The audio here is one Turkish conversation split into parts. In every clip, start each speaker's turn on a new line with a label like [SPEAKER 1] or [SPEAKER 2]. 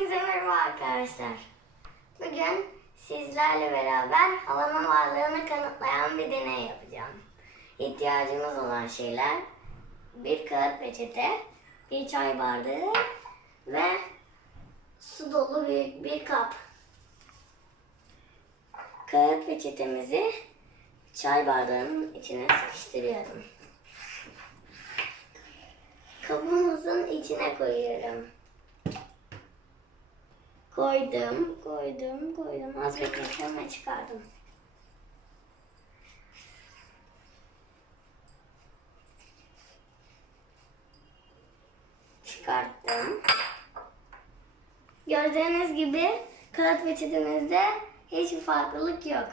[SPEAKER 1] Herkese merhaba arkadaşlar. Bugün sizlerle beraber havanın varlığını kanıtlayan bir deney yapacağım. İhtiyacımız olan şeyler bir kağıt peçete, bir çay bardağı ve su dolu büyük bir kap. Kağıt peçetemizi çay bardağının içine sıkıştırıyorum. Kabımızın içine koyuyorum. Koydum, koydum, koydum. Az bekledim ve çıkardım. Çıkarttım. Gördüğünüz gibi kağıt peçetemizde hiçbir farklılık yok.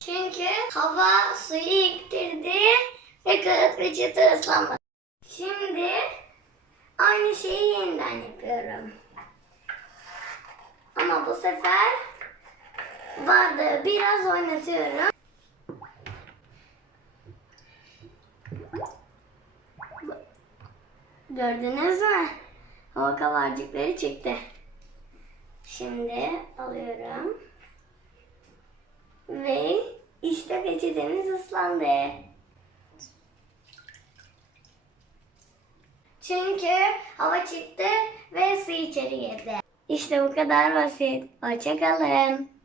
[SPEAKER 1] Çünkü hava suyu iktirdi ve kağıt peçete ıslanmadı. Şimdi aynı şeyi yeniden yapıyorum. Bu sefer bardağı biraz oynatıyorum. Gördünüz mü? Hava kabarcıkları çıktı. Şimdi alıyorum. Ve işte peçetemiz ıslandı. Çünkü hava çıktı ve su içeri girdi. İşte bu kadar basit. Hoşçakalın.